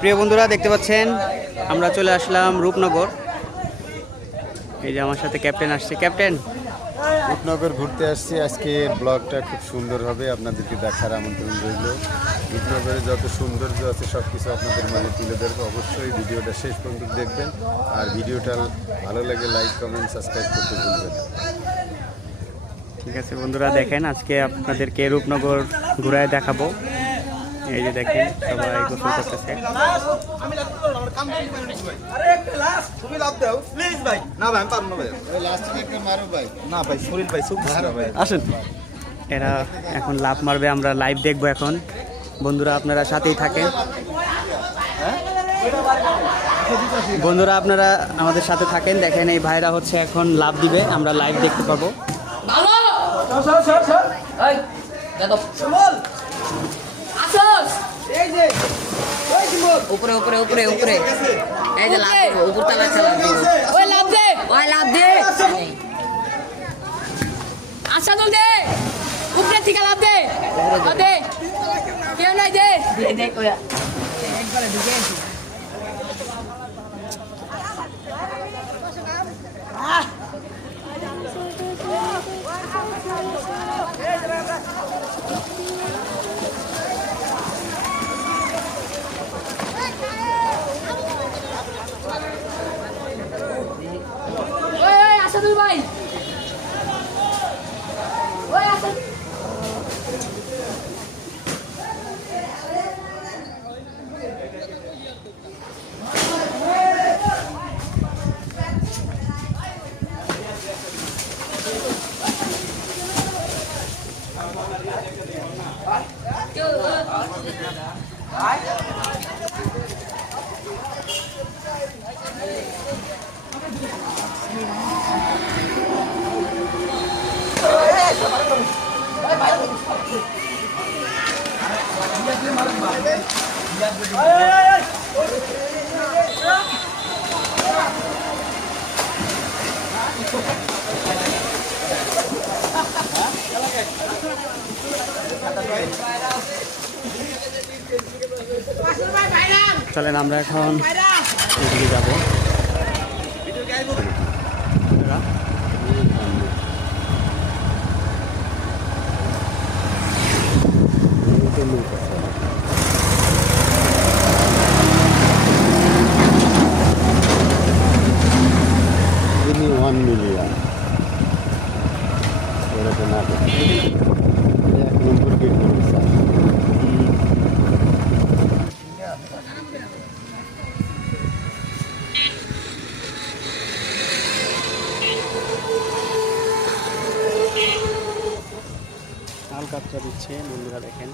প্রিয় বন্ধুরা দেখতে পাচ্ছেন আমরা চলে আসলাম রূপনগর। এই যে আমার সাথে ক্যাপ্টেন আসছে। ক্যাপ্টেন, রূপনগর ঘুরতে আসছি। আজকের ব্লগটা খুব সুন্দর হবে, আপনাদেরকে দেখার আমন্ত্রণ রইল। রূপনগরে যত সৌন্দর্য আছে সব কিছু আপনাদের মাঝে তুলে ধরবো। অবশ্যই ভিডিওটা শেষ পর্যন্ত দেখবেন, আর ভিডিওটা ভালো লাগে লাইক কমেন্ট সাবস্ক্রাইব করতে ভুলবেন না। ঠিক আছে বন্ধুরা, দেখেন আজকে আপনাদেরকে রূপনগর ঘুরায় দেখাবো। এই যে দেখেন সবাই গোসল করতেছে। আসেন, এরা এখন লাফ মারবে, আমরা লাইভ দেখবো এখন। বন্ধুরা আপনারা সাথেই থাকেন। বন্ধুরা আপনারা আমাদের সাথে থাকেন। দেখেন এই ভাইরা হচ্ছে এখন লাভ দিবে, আমরা লাইভ দেখতে পাবো। উপরে উপরে উপরে উপরে এই যে লাভ দেবো, উপর তালা খেলা দেবো। ওই লাভ দে, ওই লাভ দে, আচ্ছা দল দে, উপরে থেকে লাভ দে, দে কেউ নাই, দে দে কইয়া একবারে ঢুকে গেছি। আসাদুল ভাই, ওই আসাদ চলেন আমরা এখন এদিকে যাবো। Ini 1 million. এরকম না, এক নম্বর গেট করেছে। আলকাতরা দিচ্ছে বন্ধুরা, দেখেন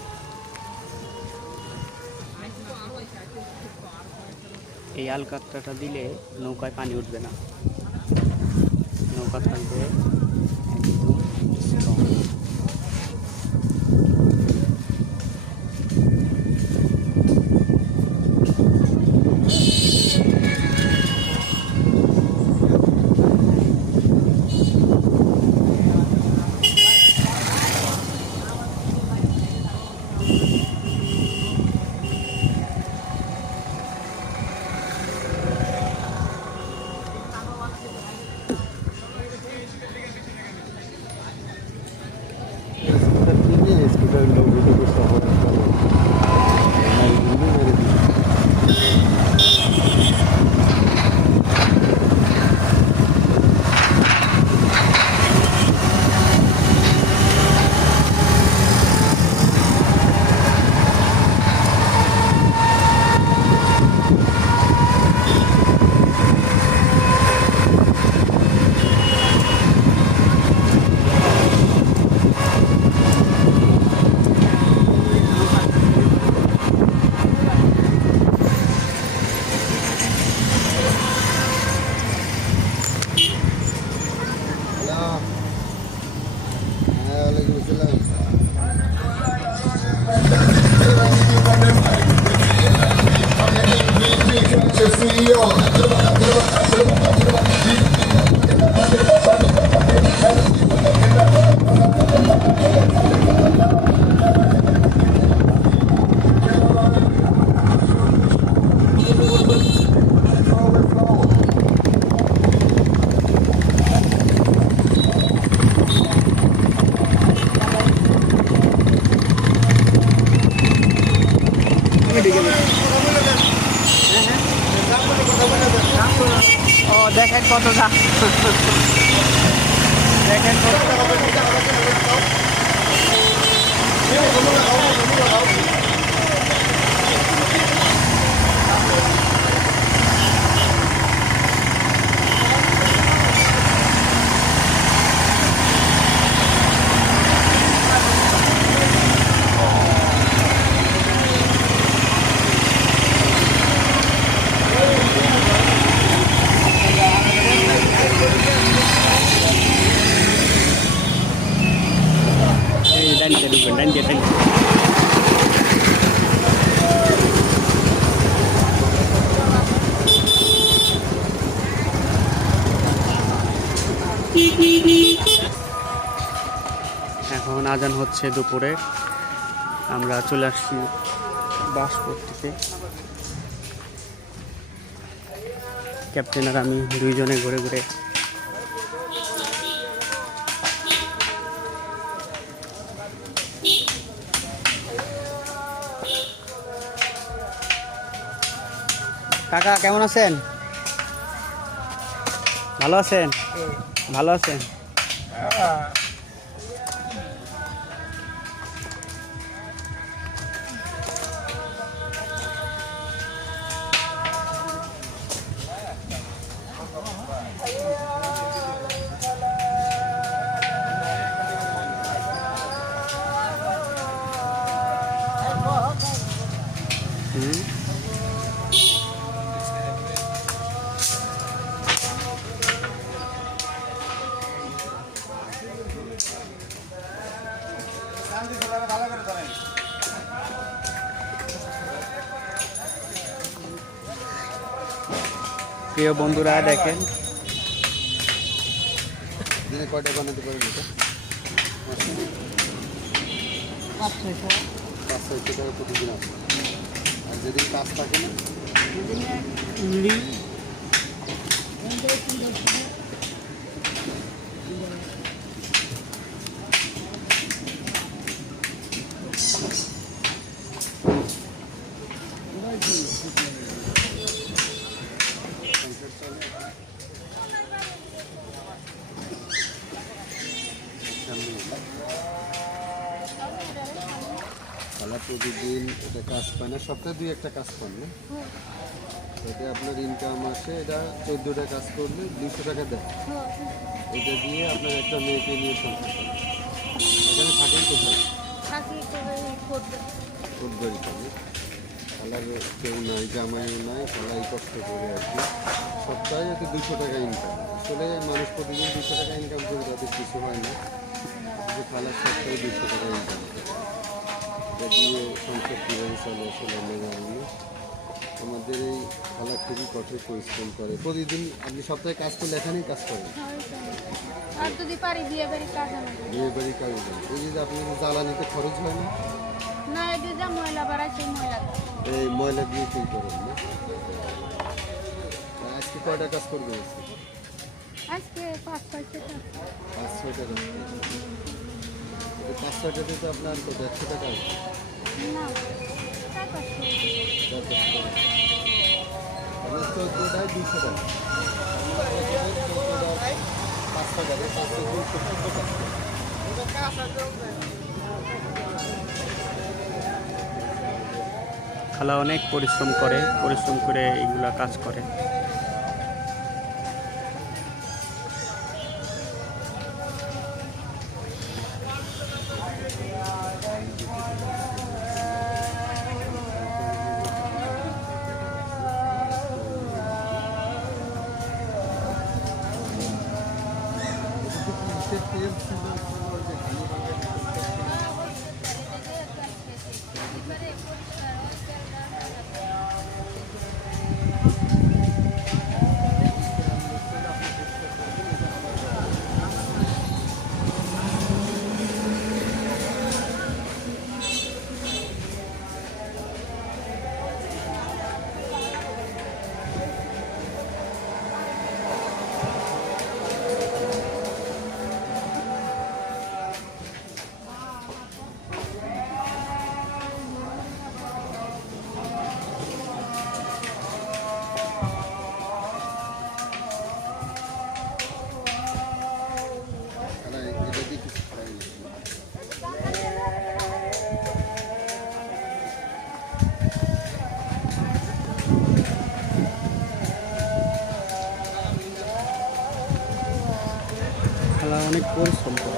এই আলকাতরাটা দিলে নৌকায় পানি উঠবে না, নৌকা থাকবে একদম স্ট্রং। ও দেখেন কত দাম, দেখেন কত। এই ডান দিয়ে ঢুকবেন, ডান দিয়ে, ডান দিয়ে। এখন আজান হচ্ছে দুপুরে, আমরা চলে আসছি বাসপট্টিতে। ক্যাপ্টেন আর আমি দুইজনে ঘুরে ঘুরে কাকা কেমন আছেন? ভালো আছেন? ভালো আছেন? হুম। প্রিয় বন্ধুরা দেখেন, দিনে কয়টা বানাতে পারেন এটা? 500 টাকা প্রতিদিন আছে। আর যেদিন কাজ থাকে না তাহলে প্রতিদিন এটা কাজ পায় না, সপ্তাহে 2-1টা কাজ পান না, এটা আপনার ইনকাম আসে। এটা 14টা কাজ করলে 200 টাকা দেয়। এটা দিয়ে আপনার একটা মেয়েকে নিয়ে সংসার করেন। এখানে থাকেন কোথায়? ফুটবাড়িতে। খালার কেউ নাই, জামাইও নাই, খালাই কষ্ট করে আর কি। সপ্তাহে এতে 200 টাকা ইনকাম। আসলে মানুষ প্রতিদিন 200 টাকা ইনকাম করে তাদের কিছু হয় না, কিন্তু খালার সপ্তাহে 200 টাকা ইনকাম করে। এটা দিয়ে সংসার কীভাবে চলে আসলে আমরা জানি না। আমাদের এই খালা খুবই কঠোর পরিশ্রম করে। প্রতিদিন আপনি সপ্তাহে কাজ করলে এখানেই কাজ করেন? আর যদি পারি বিয়ে বাড়ি কাজ আমার বিয়ে বাড়ি কাজ করেন। এই যে আপনার জ্বালানিতে খরচ হয় না? না, এই যে যা ময়লা বাড়ায় সেই ময়লা এই ময়লা দিয়ে কী করেন না? আজকে কয়টা কাজ করবে? আজকে 5-6টা 5-6টা কাজ করবে। 5-6টাতে তো আপনার কত 100 টাকা আসবে? না 4-5টা। 14টায় 200 টাকা। 500 টাকা 500 টাকা। খালা অনেক পরিশ্রম করে, পরিশ্রম করে এইগুলা কাজ করে। অনেক পরিশ্রম করে।